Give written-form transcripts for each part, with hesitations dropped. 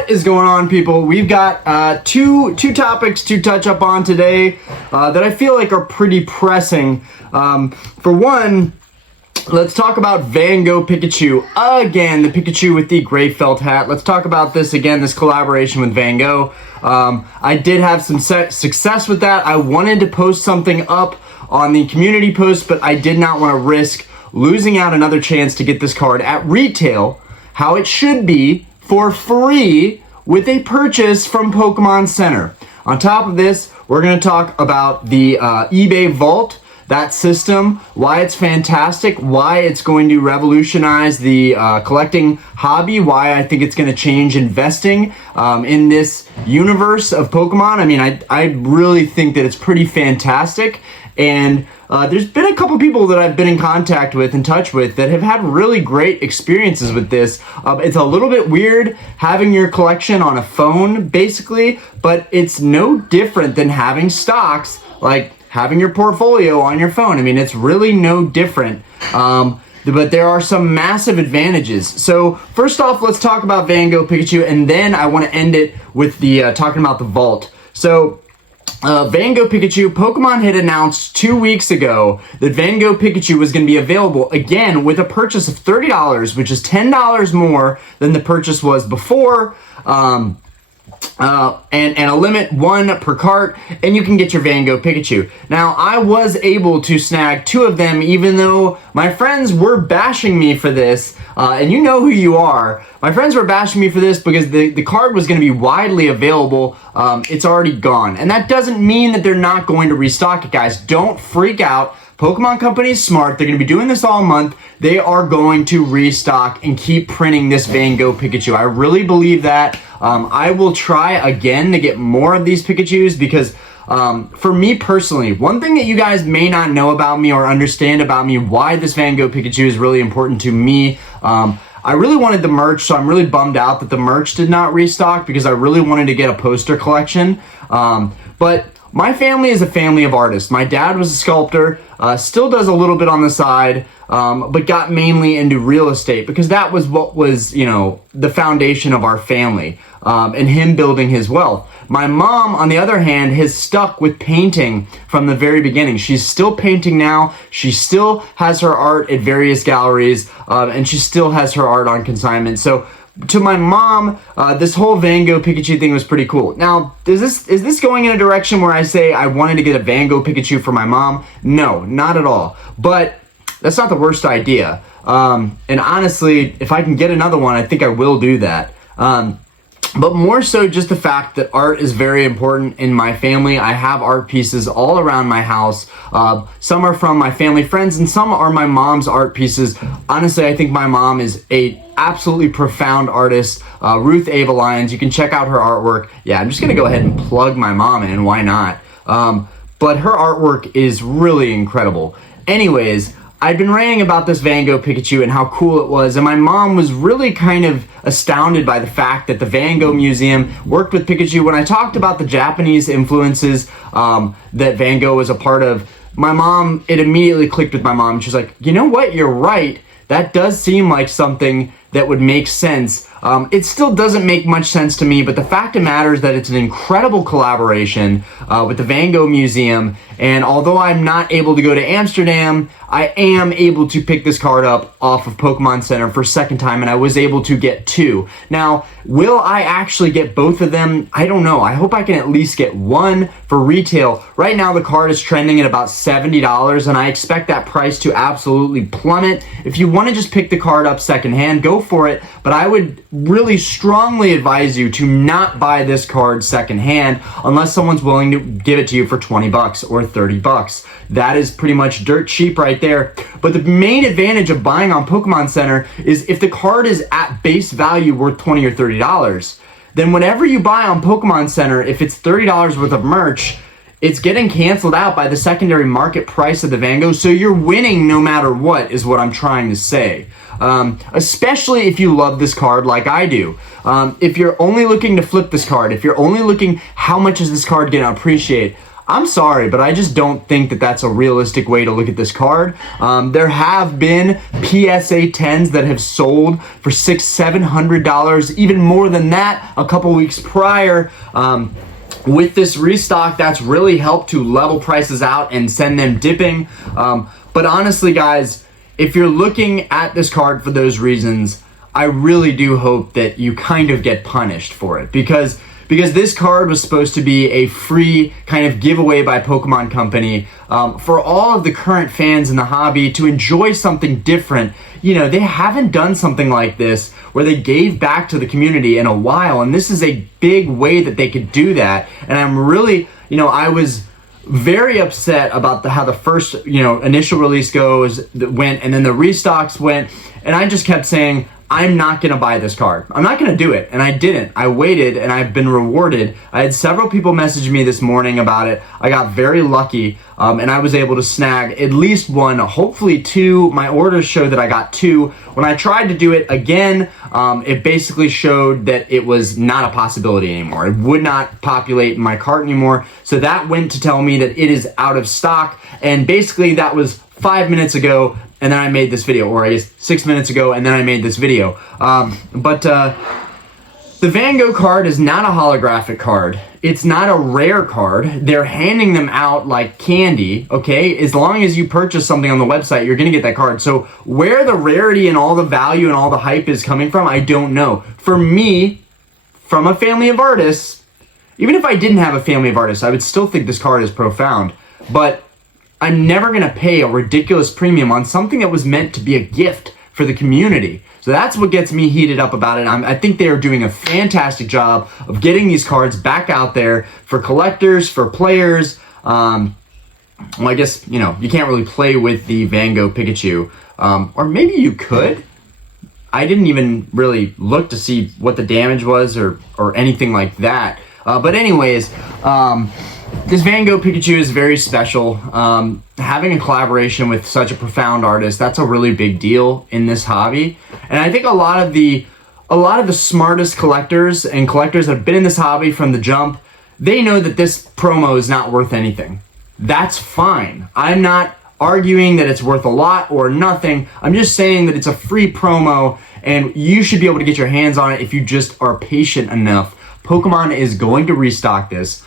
What is going on, people? We've got two topics to touch up on today that I feel like are pretty pressing. For one, let's talk about Van Gogh Pikachu again, the Pikachu with the gray felt hat. Let's talk about this again, this collaboration with Van Gogh. I did have some success with that. I wanted to post something up on the community post, but I did not want to risk losing out another chance to get this card at retail, how it should be, for free with a purchase from Pokémon Center. On top of this, we're going to talk about the eBay Vault, that system, why it's fantastic, why it's going to revolutionize the collecting hobby, why I think it's going to change investing in this universe of Pokemon. I mean, I really think that it's pretty fantastic. And there's been a couple people that I've been in contact with, in touch with, that have had really great experiences with this. It's a little bit weird having your collection on a phone, basically, but it's no different than having stocks, like having your portfolio on your phone. I mean, it's really no different. But there are some massive advantages. So first off, let's talk about Van Gogh Pikachu, and then I want to end it with the talking about the Vault. So Van Gogh Pikachu, Pokemon had announced 2 weeks ago that Van Gogh Pikachu was going to be available again with a purchase of $30, which is $10 more than the purchase was before. And a limit 1 per cart, and you can get your Van Gogh Pikachu. Now, I was able to snag 2 of them, even though my friends were bashing me for this, and you know who you are. My friends were bashing me for this because the card was going to be widely available. It's already gone, and that doesn't mean that they're not going to restock it, guys. Don't freak out. Pokemon Company is smart. They're going to be doing this all month. They are going to restock and keep printing this Van Gogh Pikachu. I really believe that. I will try again to get more of these Pikachus because for me personally, one thing that you guys may not know about me or understand about me, why this Van Gogh Pikachu is really important to me, I really wanted the merch, so I'm really bummed out that the merch did not restock because I really wanted to get a poster collection. But my family is a family of artists. My dad was a sculptor, still does a little bit on the side, but got mainly into real estate because that was what was, you know, the foundation of our family, and him building his wealth. My mom, on the other hand, has stuck with painting from the very beginning. She's still painting now. She still has her art at various galleries, and she still has her art on consignment. So to my mom, this whole Van Gogh Pikachu thing was pretty cool. Now, is this going in a direction where I say I wanted to get a Van Gogh Pikachu for my mom? No, not at all. But that's not the worst idea. And honestly, if I can get another one, I think I will do that. But more so just the fact that art is very important in my family. I have art pieces all around my house. Some are from my family friends and some are my mom's art pieces. Honestly, I think my mom is a absolutely profound artist. Ruth Ava Lyons, you can check out her artwork. Yeah, I'm just gonna go ahead and plug my mom in, why not? But her artwork is really incredible. Anyways, I'd been ranting about this Van Gogh Pikachu and how cool it was, and my mom was really kind of astounded by the fact that the Van Gogh Museum worked with Pikachu. When I talked about the Japanese influences that Van Gogh was a part of, my mom, it immediately clicked with my mom. She's like, you know what, you're right. That does seem like something that would make sense. It still doesn't make much sense to me, but the fact of the matter is that it's an incredible collaboration with the Van Gogh Museum, and although I'm not able to go to Amsterdam, I am able to pick this card up off of Pokémon Center for a second time, and I was able to get 2. Now, will I actually get both of them? I don't know. I hope I can at least get 1 for retail. Right now, the card is trending at about $70, and I expect that price to absolutely plummet. If you want to just pick the card up secondhand, go for it, but I would really strongly advise you to not buy this card secondhand unless someone's willing to give it to you for 20 bucks or 30 bucks. That is pretty much dirt cheap right there. But the main advantage of buying on Pokémon Center is if the card is at base value worth $20 or $30, then whatever you buy on Pokémon Center, if it's $30 worth of merch, it's getting canceled out by the secondary market price of the Van Gogh, so you're winning no matter what, is what I'm trying to say. Especially if you love this card like I do. If you're only looking to flip this card, if you're only looking how much is this card going to appreciate, I'm sorry, but I just don't think that that's a realistic way to look at this card. There have been PSA 10s that have sold for $600-700, even more than that a couple weeks prior. With this restock, that's really helped to level prices out and send them dipping. But honestly, guys, if you're looking at this card for those reasons, I really do hope that you kind of get punished for it, because this card was supposed to be a free kind of giveaway by Pokemon Company for all of the current fans in the hobby to enjoy something different. You know, they haven't done something like this where they gave back to the community in a while, and this is a big way that they could do that. And I'm really, I was very upset about how the first, initial release went, and then the restocks went, and I just kept saying, I'm not going to buy this card. I'm not going to do it. And I didn't. I waited, and I've been rewarded. I had several people message me this morning about it. I got very lucky, and I was able to snag at least one, hopefully two. My orders showed that I got two. When I tried to do it again, it basically showed that it was not a possibility anymore. It would not populate in my cart anymore. So that went to tell me that it is out of stock. And basically that was 5 minutes ago, and then I made this video, or I guess 6 minutes ago, and then I made this video. The Van Gogh card is not a holographic card. It's not a rare card. They're handing them out like candy, okay? As long as you purchase something on the website, you're gonna get that card. So where the rarity and all the value and all the hype is coming from, I don't know. For me, from a family of artists, even if I didn't have a family of artists, I would still think this card is profound. But I'm never gonna pay a ridiculous premium on something that was meant to be a gift for the community. So that's what gets me heated up about it. I think they are doing a fantastic job of getting these cards back out there for collectors, for players. Well, I guess, you can't really play with the Van Gogh Pikachu. Or maybe you could. I didn't even really look to see what the damage was or anything like that. But anyways, this Van Gogh Pikachu is very special. Having a collaboration with such a profound artist, that's a really big deal in this hobby. And I think a lot of the smartest collectors and collectors that have been in this hobby from the jump, they know that this promo is not worth anything. That's fine. I'm not arguing that it's worth a lot or nothing. I'm just saying that it's a free promo, and you should be able to get your hands on it if you just are patient enough. Pokemon is going to restock this.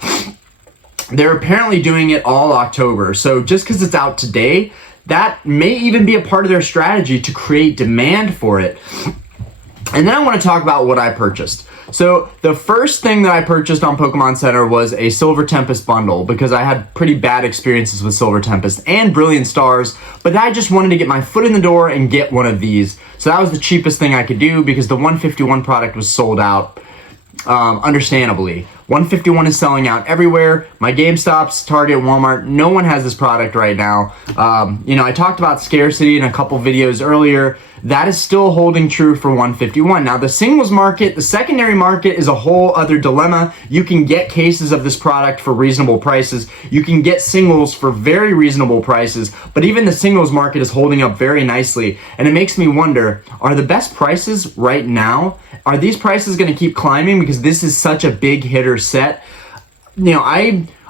They're apparently doing it all October. So just because it's out today, that may even be a part of their strategy to create demand for it. And then I want to talk about what I purchased. So the first thing that I purchased on Pokemon Center was a Silver Tempest bundle, because I had pretty bad experiences with Silver Tempest and Brilliant Stars, but I just wanted to get my foot in the door and get one of these. So that was the cheapest thing I could do, because the 151 product was sold out. Understandably, 151 is selling out everywhere. My GameStops, Target, Walmart, no one has this product right now. I talked about scarcity in a couple videos earlier. That is still holding true for 151. Now, the singles market, the secondary market, is a whole other dilemma. You can get cases of this product for reasonable prices. You can get singles for very reasonable prices, but even the singles market is holding up very nicely. And it makes me wonder, are the best prices right now, are these prices going to keep climbing because this is such a big hitter set?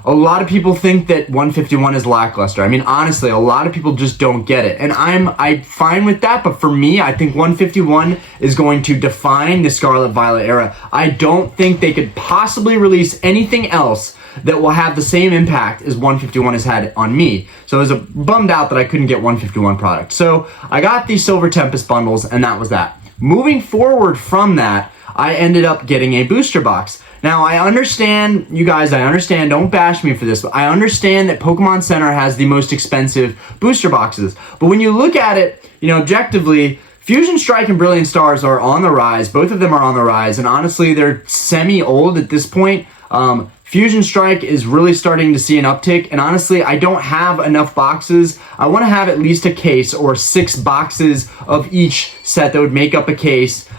A lot of people think that 151 is lackluster. I mean, honestly, a lot of people just don't get it. And I'm fine with that, but for me, I think 151 is going to define the Scarlet Violet era. I don't think they could possibly release anything else that will have the same impact as 151 has had on me. So I was bummed out that I couldn't get 151 product. So I got these Silver Tempest bundles, and that was that. Moving forward from that, I ended up getting a booster box. Now, I understand, you guys, don't bash me for this, but I understand that Pokemon Center has the most expensive booster boxes. But when you look at it, objectively, Fusion Strike and Brilliant Stars are on the rise. Both of them are on the rise, and honestly, they're semi-old at this point. Fusion Strike is really starting to see an uptick, and honestly, I don't have enough boxes. I want to have at least a case or 6 boxes of each set that would make up a case.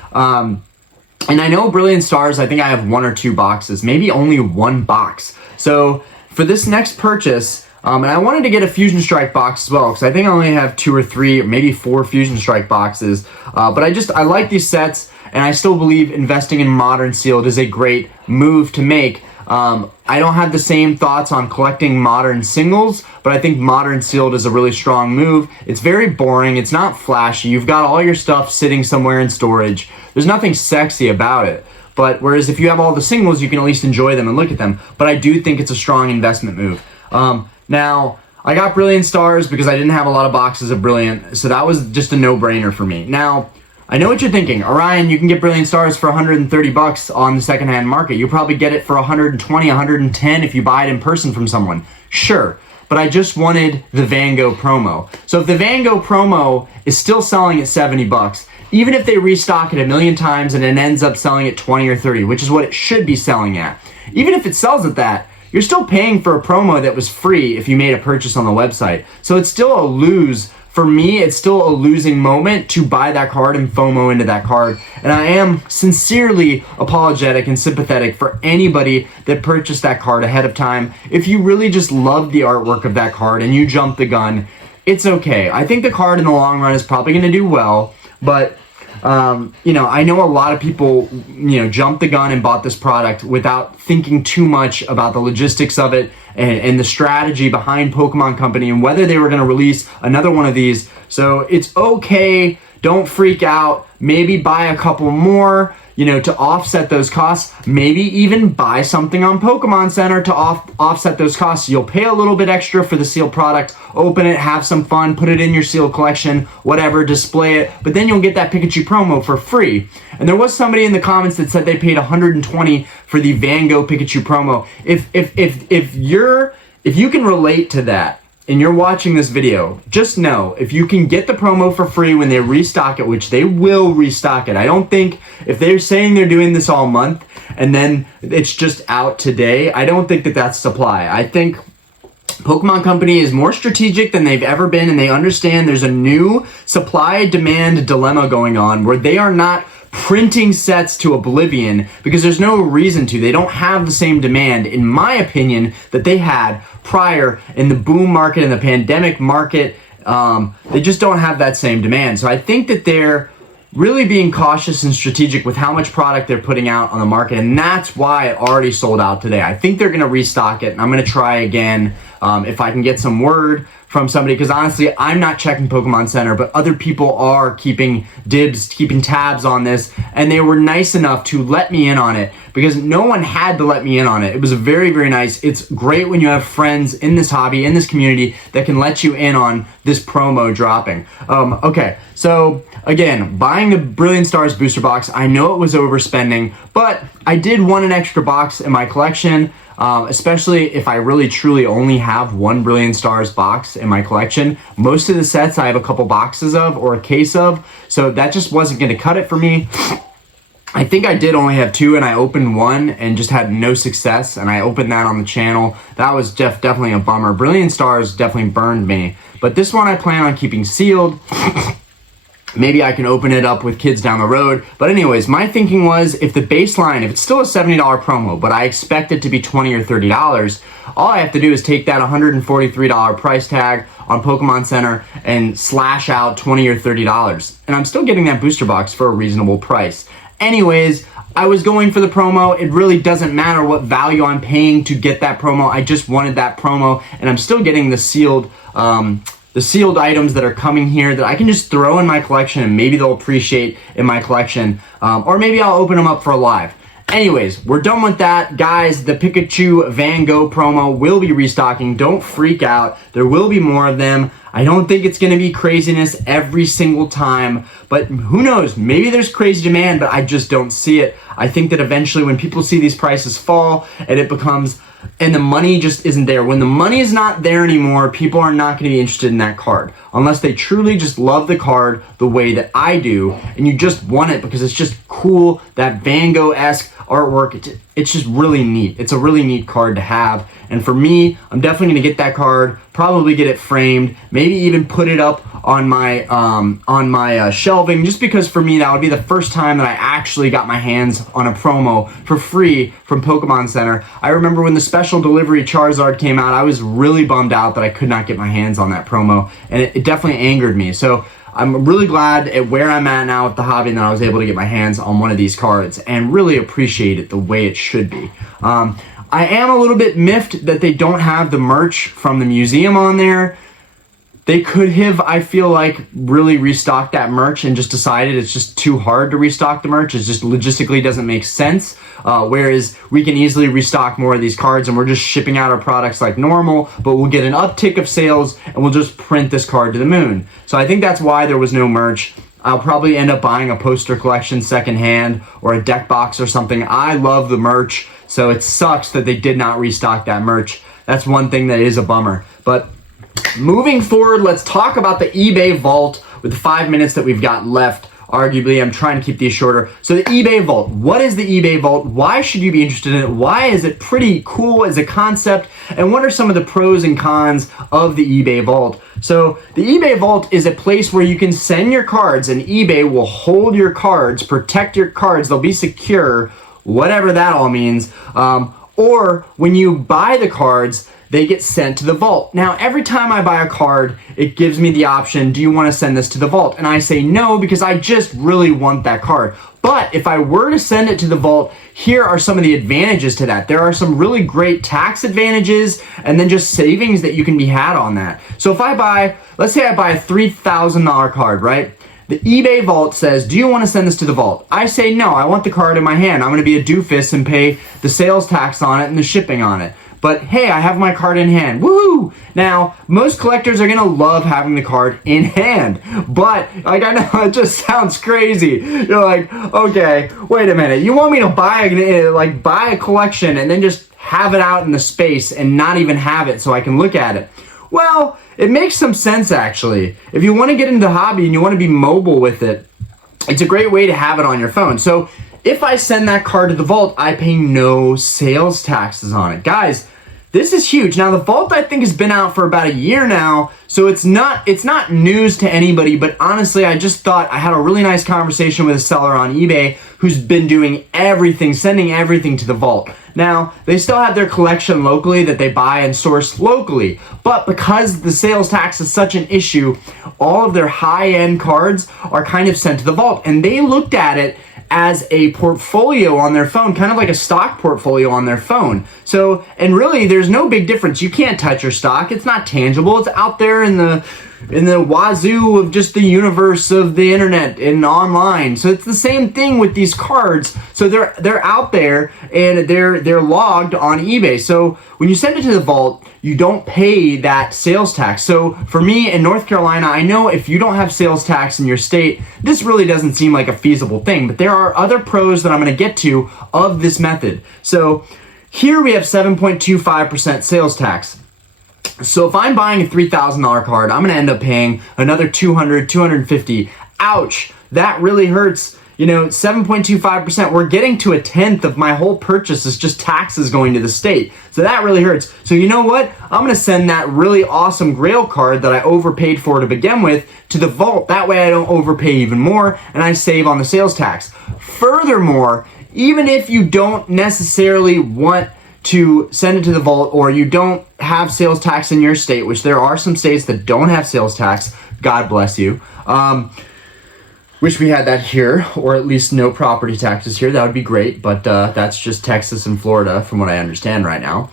And I know Brilliant Stars, I think I have 1 or 2 boxes, maybe only 1 box. So for this next purchase, and I wanted to get a Fusion Strike box as well, because I think I only have 2 or 3, or maybe 4 Fusion Strike boxes. But I like these sets, and I still believe investing in Modern Sealed is a great move to make. I don't have the same thoughts on collecting modern singles, but I think modern sealed is a really strong move. It's very boring. It's not flashy. You've got all your stuff sitting somewhere in storage. There's nothing sexy about it. But whereas if you have all the singles, you can at least enjoy them and look at them. But I do think it's a strong investment move. Now, I got Brilliant Stars because I didn't have a lot of boxes of Brilliant, so that was just a no-brainer for me. Now, I know what you're thinking. Orion, you can get Brilliant Stars for 130 bucks on the secondhand market. You'll probably get it for 120, 110 if you buy it in person from someone. Sure, but I just wanted the Van Gogh promo. So if the Van Gogh promo is still selling at 70 bucks, even if they restock it a million times and it ends up selling at 20 or 30, which is what it should be selling at, even if it sells at that, you're still paying for a promo that was free if you made a purchase on the website. So it's still a lose. For me, it's still a losing moment to buy that card and FOMO into that card. And I am sincerely apologetic and sympathetic for anybody that purchased that card ahead of time. If you really just love the artwork of that card and you jumped the gun, it's okay. I think the card in the long run is probably going to do well, but I know a lot of people, jumped the gun and bought this product without thinking too much about the logistics of it and the strategy behind Pokemon Company and whether they were going to release another one of these. So it's okay. Don't freak out. Maybe buy a couple more, to offset those costs. Maybe even buy something on Pokemon Center to offset those costs. You'll pay a little bit extra for the sealed product, open it, have some fun, put it in your sealed collection, whatever, display it, but then you'll get that Pikachu promo for free. And there was somebody in the comments that said they paid 120 for the Van Gogh Pikachu promo. If you can relate to that, and you're watching this video, just know if you can get the promo for free when they restock it, which they will restock it. I don't think if they're saying they're doing this all month and then it's just out today, I don't think that that's supply. I think Pokemon Company is more strategic than they've ever been, and they understand there's a new supply-demand dilemma going on where they are not printing sets to oblivion because there's no reason to. They don't have the same demand, in my opinion, that they had prior in the boom market and the pandemic market. They just don't have that same demand. So I think that they're really being cautious and strategic with how much product they're putting out on the market, and that's why it already sold out today. I think they're going to restock it, and I'm going to try again if I can get some word from somebody, because honestly, I'm not checking Pokemon Center, but other people are keeping tabs on this, and they were nice enough to let me in on it, because no one had to let me in on it. It was very, very nice. It's great when you have friends in this hobby, in this community, that can let you in on this promo dropping. Okay, so again, buying the Brilliant Stars booster box, I know it was overspending, but I did want an extra box in my collection. Especially if I really truly only have one Brilliant Stars box in my collection. Most of the sets I have a couple boxes of or a case of, so that just wasn't going to cut it for me. I think I did only have two, and I opened one and just had no success, and I opened that on the channel. That was definitely a bummer. Brilliant Stars definitely burned me, but this one I plan on keeping sealed. Maybe I can open it up with kids down the road. But anyways, my thinking was if the baseline, if it's still a $70 promo, but I expect it to be $20 or $30, all I have to do is take that $143 price tag on Pokemon Center and slash out $20 or $30. And I'm still getting that booster box for a reasonable price. Anyways, I was going for the promo. It really doesn't matter what value I'm paying to get that promo. I just wanted that promo, and I'm still getting the sealed items that are coming here that I can just throw in my collection, and maybe they'll appreciate in my collection, or maybe I'll open them up for a live. Anyways, we're done with that. Guys, the Pikachu Van Gogh promo will be restocking. Don't freak out. There will be more of them. I don't think it's going to be craziness every single time, but who knows? Maybe there's crazy demand, but I just don't see it. I think that eventually when people see these prices fall and it becomes, and the money just isn't there. When the money is not there anymore, people are not going to be interested in that card unless they truly just love the card the way that I do, and you just want it because it's just cool, that Van Gogh-esque artwork. It's just really neat. It's a really neat card to have, and for me, I'm definitely going to get that card, probably get it framed, maybe even put it up on my shelving, just because for me that would be the first time that I actually got my hands on a promo for free from Pokemon Center. I remember when the special delivery Charizard came out, I was really bummed out that I could not get my hands on that promo, and it definitely angered me. So I'm really glad at where I'm at now with the hobby and that I was able to get my hands on one of these cards and really appreciate it the way it should be. I am a little bit miffed that they don't have the merch from the museum on there. They could have, I feel like, really restocked that merch and just decided it's just too hard to restock the merch. It just logistically doesn't make sense. Whereas we can easily restock more of these cards and we're just shipping out our products like normal, but we'll get an uptick of sales and we'll just print this card to the moon. So I think that's why there was no merch. I'll probably end up buying a poster collection secondhand or a deck box or something. I love the merch, so it sucks that they did not restock that merch. That's one thing that is a bummer. But moving forward, let's talk about the eBay vault with the 5 minutes that we've got left. Arguably, I'm trying to keep these shorter. So the eBay vault. What is the eBay vault? Why should you be interested in it? Why is it pretty cool as a concept? And what are some of the pros and cons of the eBay vault? So the eBay vault is a place where you can send your cards and eBay will hold your cards, protect your cards. They'll be secure, whatever that all means. Or when you buy the cards, they get sent to the vault. Now, every time I buy a card, it gives me the option, do you want to send this to the vault? And I say no, because I just really want that card. But if I were to send it to the vault, here are some of the advantages to that. There are some really great tax advantages and then just savings that you can be had on that. So if I buy, let's say I buy a $3,000 card, right? The eBay vault says, do you want to send this to the vault? I say no, I want the card in my hand. I'm going to be a doofus and pay the sales tax on it and the shipping on it. But hey, I have my card in hand. Woohoo! Now, most collectors are gonna love having the card in hand. But, like, I know it just sounds crazy. You're like, okay, wait a minute. You want me to buy a collection and then just have it out in the space and not even have it so I can look at it? Well, it makes some sense actually. If you want to get into the hobby and you want to be mobile with it, it's a great way to have it on your phone. So if I send that card to the vault, I pay no sales taxes on it. Guys, this is huge. Now the vault I think has been out for about a year now, so it's not news to anybody, but honestly I just thought I had a really nice conversation with a seller on eBay who's been doing everything, sending everything to the vault. Now, they still have their collection locally that they buy and source locally, but because the sales tax is such an issue, all of their high-end cards are kind of sent to the vault, and they looked at it as a portfolio on their phone, kind of like a stock portfolio on their phone. So, and really there's no big difference. You can't touch your stock. It's not tangible. It's out there in the wazoo of just the universe of the internet and online. So it's the same thing with these cards. So they're out there and they're logged on eBay. So when you send it to the vault, you don't pay that sales tax. So for me in North Carolina, I know if you don't have sales tax in your state, this really doesn't seem like a feasible thing, but there are other pros that I'm going to get to of this method. So here we have 7.25% sales tax. So if I'm buying a $3,000 card, I'm going to end up paying another $200, $250. Ouch, that really hurts. You know, 7.25%, we're getting to a tenth of my whole purchase is just taxes going to the state. So that really hurts. So you know what? I'm going to send that really awesome Grail card that I overpaid for to begin with to the vault. That way I don't overpay even more and I save on the sales tax. Furthermore, even if you don't necessarily want to send it to the vault or you don't have sales tax in your state, which there are some states that don't have sales tax, God bless you. Wish we had that here, or at least no property taxes here. That would be great, but that's just Texas and Florida from what I understand right now.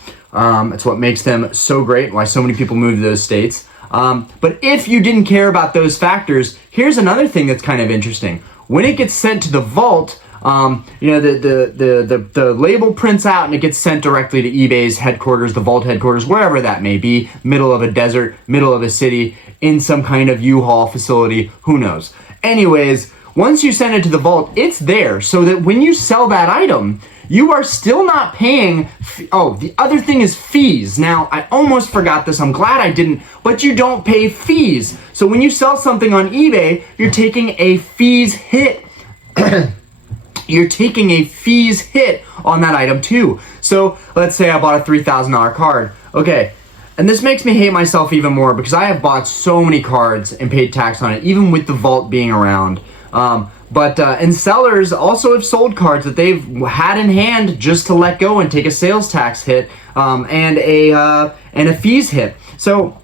It's what makes them so great, why so many people move to those states. But if you didn't care about those factors, here's another thing that's kind of interesting. When it gets sent to the vault, you know, the label prints out and it gets sent directly to eBay's headquarters, the vault headquarters, wherever that may be, middle of a desert, middle of a city, in some kind of U-Haul facility, who knows. Anyways, once you send it to the vault, it's there so that when you sell that item, you are still not paying. Oh, the other thing is fees. Now, I almost forgot this. I'm glad I didn't, but you don't pay fees. So when you sell something on eBay, you're taking a fees hit. You're taking a fees hit on that item too. So let's say I bought a $3,000 card. Okay. And this makes me hate myself even more because I have bought so many cards and paid tax on it, even with the vault being around. And sellers also have sold cards that they've had in hand just to let go and take a sales tax hit and a fees hit. So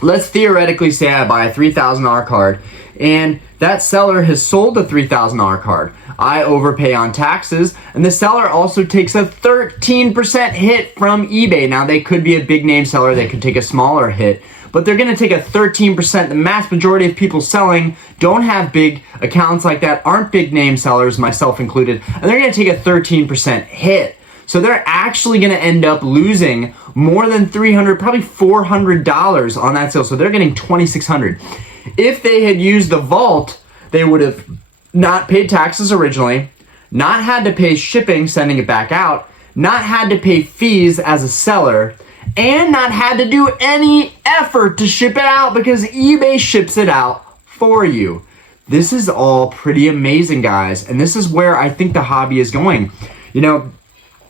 let's theoretically say I buy a $3,000 card, and that seller has sold a $3,000 card. I overpay on taxes, and the seller also takes a 13% hit from eBay. Now, they could be a big name seller, they could take a smaller hit, but they're gonna take a 13%. The mass majority of people selling don't have big accounts like that, aren't big name sellers, myself included, and they're gonna take a 13% hit. So they're actually gonna end up losing more than $300, probably $400 on that sale. So they're getting $2,600. If they had used the vault, they would have not paid taxes originally, not had to pay shipping, sending it back out, not had to pay fees as a seller, and not had to do any effort to ship it out because eBay ships it out for you. This is all pretty amazing, guys, and this is where I think the hobby is going. You know,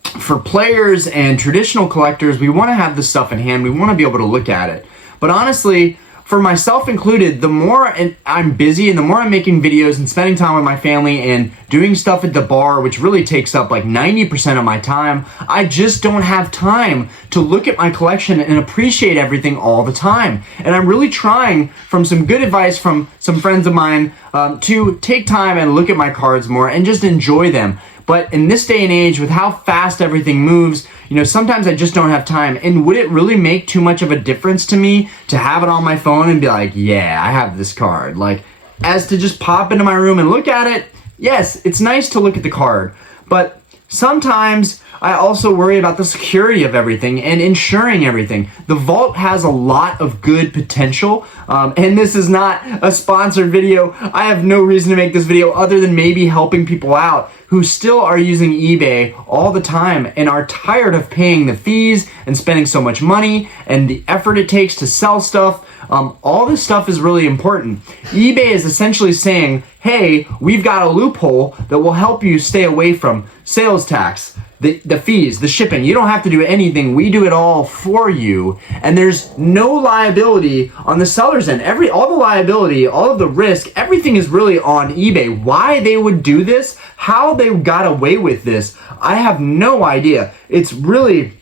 for players and traditional collectors, we want to have this stuff in hand. We want to be able to look at it. But honestly, for myself included, the more I'm busy and the more I'm making videos and spending time with my family and doing stuff at the bar, which really takes up like 90% of my time, I just don't have time to look at my collection and appreciate everything all the time. And I'm really trying, from some good advice from some friends of mine, to take time and look at my cards more and just enjoy them. But in this day and age, with how fast everything moves, you know, sometimes I just don't have time. And would it really make too much of a difference to me to have it on my phone and be like, yeah, I have this card? Like, as to just pop into my room and look at it, yes, it's nice to look at the card. But sometimes I also worry about the security of everything and insuring everything. The vault has a lot of good potential, and this is not a sponsored video. I have no reason to make this video other than maybe helping people out who still are using eBay all the time and are tired of paying the fees and spending so much money and the effort it takes to sell stuff. All this stuff is really important. eBay is essentially saying, hey, we've got a loophole that will help you stay away from sales tax, the fees, the shipping. You don't have to do anything. We do it all for you. And there's no liability on the seller's end. All the liability, all of the risk, everything is really on eBay. Why they would do this, how they got away with this, I have no idea. It's really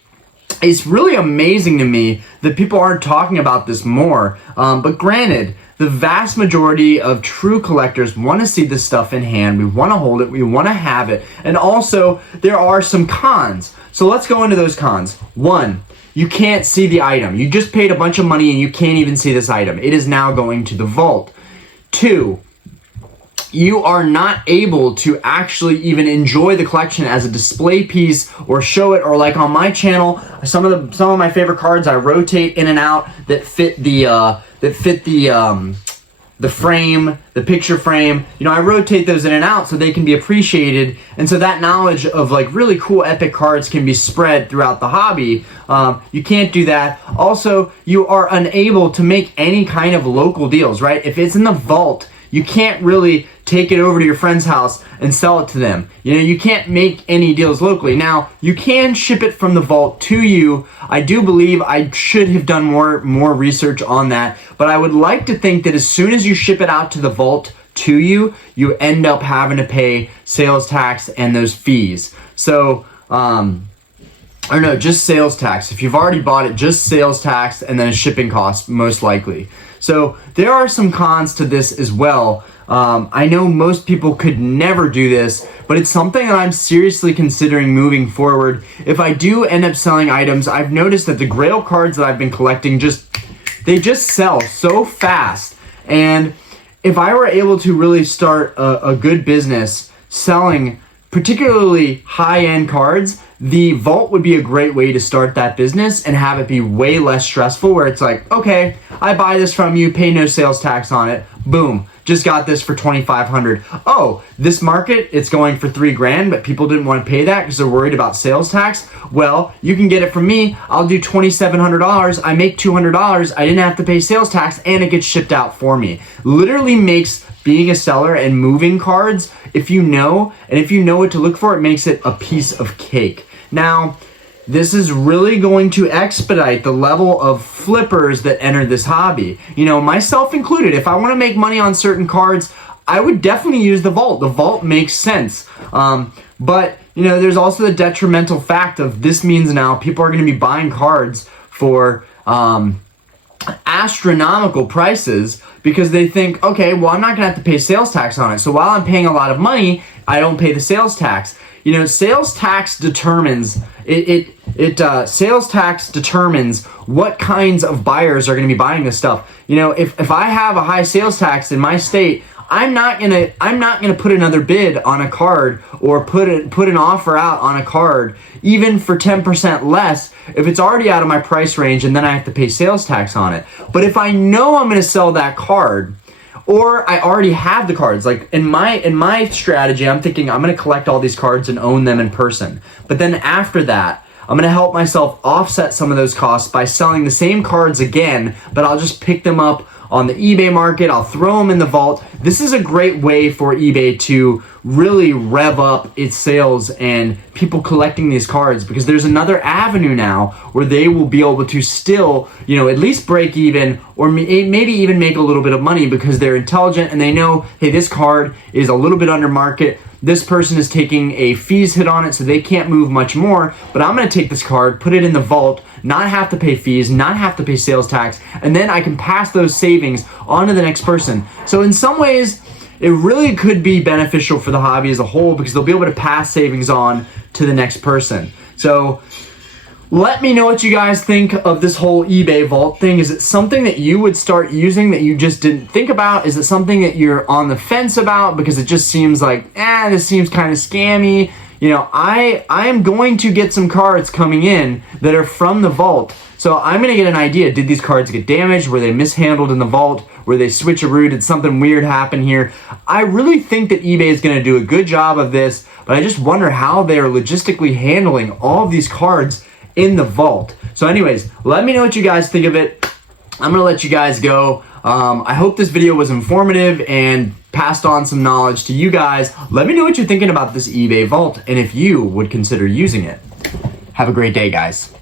amazing to me that people aren't talking about this more. But granted, the vast majority of true collectors want to see this stuff in hand. We want to hold it. We want to have it. And also, there are some cons. So let's go into those cons. 1, you can't see the item. You just paid a bunch of money and you can't even see this item. It is now going to the vault. 2, you are not able to actually even enjoy the collection as a display piece or show it, or like on my channel, some of my favorite cards I rotate in and out that fit the frame, the picture frame. You know, I rotate those in and out so they can be appreciated, and so that knowledge of like really cool epic cards can be spread throughout the hobby. You can't do that. Also, you are unable to make any kind of local deals, right? If it's in the vault, you can't really take it over to your friend's house and sell it to them. You know, you can't make any deals locally. Now, you can ship it from the vault to you. I do believe I should have done more research on that, but I would like to think that as soon as you ship it out to the vault to you, you end up having to pay sales tax and those fees. So, or no, just sales tax. If you've already bought it, just sales tax and then a shipping cost, most likely. So there are some cons to this as well. I know most people could never do this, but it's something that I'm seriously considering moving forward. If I do end up selling items, I've noticed that the Grail cards that I've been collecting they just sell so fast. And if I were able to really start a good business selling particularly high-end cards, the vault would be a great way to start that business and have it be way less stressful, where it's like, okay, I buy this from you, pay no sales tax on it, boom, just got this for $2,500. Oh, this market, it's going for $3,000, but people didn't want to pay that because they're worried about sales tax. Well, you can get it from me. I'll do $2,700. I make $200. I didn't have to pay sales tax, and it gets shipped out for me. Literally makes being a seller and moving cards, if you know what to look for, it makes it a piece of cake. Now, this is really going to expedite the level of flippers that enter this hobby. You know, myself included, if I want to make money on certain cards, I would definitely use the vault. The vault makes sense. But, you know, there's also the detrimental fact of this means now people are going to be buying cards for astronomical prices because they think, okay, well, I'm not gonna have to pay sales tax on it. So while I'm paying a lot of money, I don't pay the sales tax. You know, sales tax determines sales tax determines what kinds of buyers are going to be buying this stuff. You know, if I have a high sales tax in my state, I'm not gonna put another bid on a card or put an offer out on a card even for 10% less if it's already out of my price range and then I have to pay sales tax on it. But if I know I'm gonna sell that card, or I already have the cards, like in my strategy, I'm thinking I'm gonna collect all these cards and own them in person. But then after that, I'm gonna help myself offset some of those costs by selling the same cards again, but I'll just pick them up on the eBay market. I'll throw them in the vault. This is a great way for eBay to really rev up its sales and people collecting these cards, because there's another avenue now where they will be able to still, you know, at least break even or maybe even make a little bit of money because they're intelligent and they know, hey, this card is a little bit under market. This person is taking a fees hit on it, so they can't move much more, but I'm gonna take this card, put it in the vault, not have to pay fees, not have to pay sales tax, and then I can pass those savings on to the next person. So in some ways, it really could be beneficial for the hobby as a whole because they'll be able to pass savings on to the next person. So let me know what you guys think of this whole eBay vault thing. Is it something that you would start using that you just didn't think about? Is it something that you're on the fence about because it just seems like, this seems kind of scammy? You know, I am going to get some cards coming in that are from the vault. So I'm going to get an idea. Did these cards get damaged? Were they mishandled in the vault? Were they switcheroo? Did something weird happen here? I really think that eBay is going to do a good job of this, but I just wonder how they're logistically handling all of these cards in the vault. So anyways, let me know what you guys think of it. I'm going to let you guys go. I hope this video was informative and passed on some knowledge to you guys. Let me know what you're thinking about this eBay vault and if you would consider using it. Have a great day, guys.